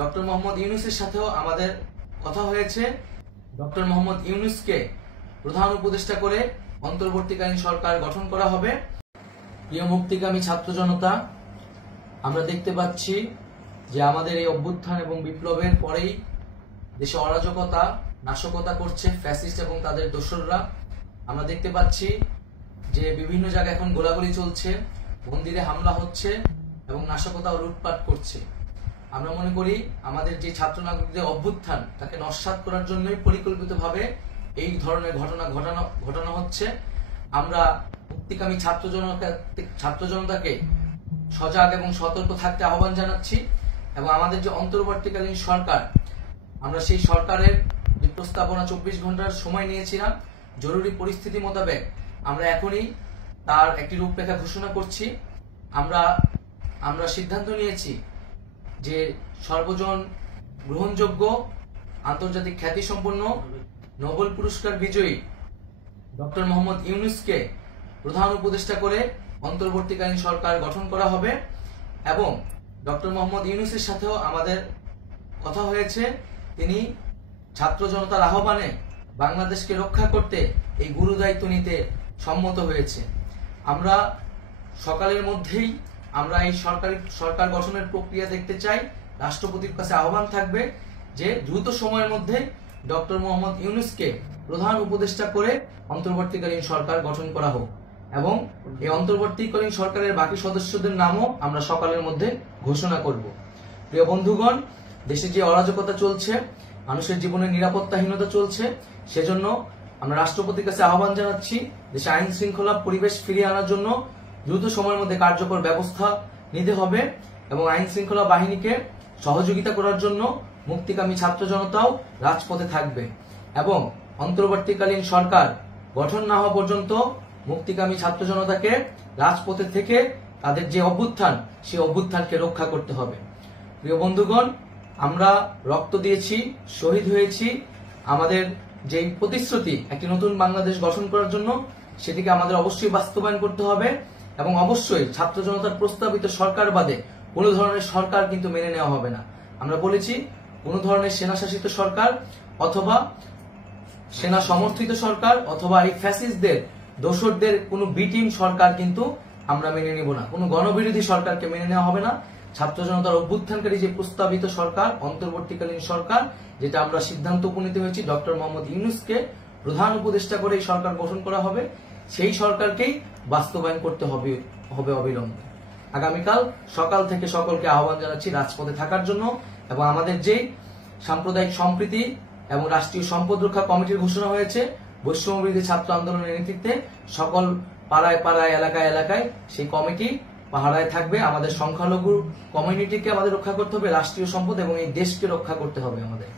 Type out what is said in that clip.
Doctor Mohammad ইউনূসের সাথেও আমাদের কথা হয়েছে। ডক্টর মোহাম্মদ ইউনূসকে প্রধান উপদেষ্টা করে অন্তর্বর্তীকালীন সরকার গঠন করা হবে। প্রিয় মুক্তিকামী ছাত্র জনতা, আমরা দেখতে পাচ্ছি যে আমাদের এই অভ্যুত্থান এবং বিপ্লবের পরেই দেশে অরাজকতা, নাশকতা করছে ফ্যাসিস্ট এবং তাদের দোসররা। আমরা দেখতে পাচ্ছি যে বিভিন্ন জায়গায় এখন গোলাগুলি চলছে, মন্দিরে হামলা হচ্ছে এবং নাশকতা ও লুটপাট করছে। আমরা মনে করি আমাদের যে ছাত্র নাগরিকদের অভ্যুত্থান তাকে নস্যাৎ করার জন্যই পরিকল্পিতভাবে এই ধরনের ঘটনা ঘটানো হচ্ছে। আমরা মুক্তিকামী ছাত্র জনতাকে সজাগ এবং সতর্ক থাকতে আহ্বান জানাচ্ছি এবং আমাদের যে অন্তর্বর্তীকালীন সরকার, আমরা সেই সরকারের যে প্রস্তাবনা 24 ঘন্টার সময় নিয়েছিলাম, জরুরি পরিস্থিতি মোতাবেক আমরা এখনই তার একটি রূপরেখা ঘোষণা করছি। আমরা সিদ্ধান্ত নিয়েছি যে সর্বজন গ্রহণযোগ্য, আন্তর্জাতিক খ্যাতিসম্পন্ন, নোবেল পুরস্কার বিজয়ী ডক্টর মোহাম্মদ ইউনূসকে প্রধান উপদেষ্টা করে অন্তর্বর্তীকালীন সরকার গঠন করা হবে এবং ডক্টর মোহাম্মদ ইউনূসের সাথেও আমাদের কথা হয়েছে। তিনি ছাত্র জনতার আহ্বানে বাংলাদেশকে রক্ষা করতে এই গুরু দায়িত্ব নিতে সম্মত হয়েছে। আমরা সকালের মধ্যেই আমরা এই সরকার গঠনের প্রক্রিয়া দেখতে চাই। রাষ্ট্রপতির কাছে আহ্বান থাকবে যে দ্রুত সময়ের মধ্যে ডক্টর মোহাম্মদ ইউনূসকে প্রধান উপদেষ্টা করে অন্তর্বর্তীকালীন সরকার গঠন করা হোক এবং এই অন্তর্বর্তীকালীন সরকারের বাকি সদস্যদের নামও আমরা সকালের মধ্যে ঘোষণা করব। প্রিয় বন্ধুগণ, দেশে যে অরাজকতা চলছে, মানুষের জীবনে নিরাপত্তাহীনতা চলছে, সেজন্য আমরা রাষ্ট্রপতির কাছে আহ্বান জানাচ্ছি দেশে আইন শৃঙ্খলা পরিবেশ ফিরিয়ে আনার জন্য দ্রুত সময়ের মধ্যে কার্যকর ব্যবস্থা নিতে হবে এবং আইন শৃঙ্খলা বাহিনীকে সহযোগিতা করার জন্য মুক্তিকামী ছাত্র জনতাও রাজপথে থাকবে এবং অন্তর্বর্তীকালীন সরকার গঠন না হওয়া পর্যন্ত মুক্তিকামী ছাত্র জনতাকে রাজপথে থেকে তাদের যে অভ্যুত্থান, সেই অভ্যুত্থানকে রক্ষা করতে হবে। প্রিয় বন্ধুগণ, আমরা রক্ত দিয়েছি, শহীদ হয়েছি। আমাদের যে প্রতিশ্রুতি একটি নতুন বাংলাদেশ গঠন করার জন্য, সেটিকে আমাদের অবশ্যই বাস্তবায়ন করতে হবে এবং অবশ্যই ছাত্র জনতার প্রস্তাবিত সরকার বাদে কোনো ধরনের সরকার কিন্তু মেনে নেওয়া হবে না। আমরা বলেছি কোনো ধরনের সেনা শাসিত সরকার অথবা সেনা সমর্থিত সরকার অথবা এই ফ্যাসিস্টদের দোসরদের কোনো বি টিম সরকার কিন্তু আমরা মেনে নিব না। কোনো গণবিরোধী সরকারকে মেনে নেওয়া হবে না। ছাত্র জনতার অভ্যুত্থানকারী যে প্রস্তাবিত সরকার, অন্তর্বর্তীকালীন সরকার, যেটা আমরা সিদ্ধান্ত উপনীত হয়েছি ডক্টর মোহাম্মদ ইউনূসকে প্রধান উপদেষ্টা করে এই সরকার গঠন করা হবে, সেই সরকারকেই বাস্তবায়ন করতে হবে অবিলম্বে। আগামীকাল সকাল থেকে সকলকে আহ্বান জানাচ্ছি রাজপথে থাকার জন্য এবং আমাদের যে সাম্প্রদায়িক সম্প্রীতি এবং রাষ্ট্রীয় সম্পদ রক্ষা কমিটির ঘোষণা হয়েছে বৈষম্যবিরোধী ছাত্র আন্দোলনের নেতৃত্বে, সকল পাড়ায় পাড়ায়, এলাকায় এলাকায় সেই কমিটি পাহারায় থাকবে। আমাদের সংখ্যালঘু কমিউনিটিকে আমাদের রক্ষা করতে হবে, রাষ্ট্রীয় সম্পদ এবং এই দেশকে রক্ষা করতে হবে আমাদের।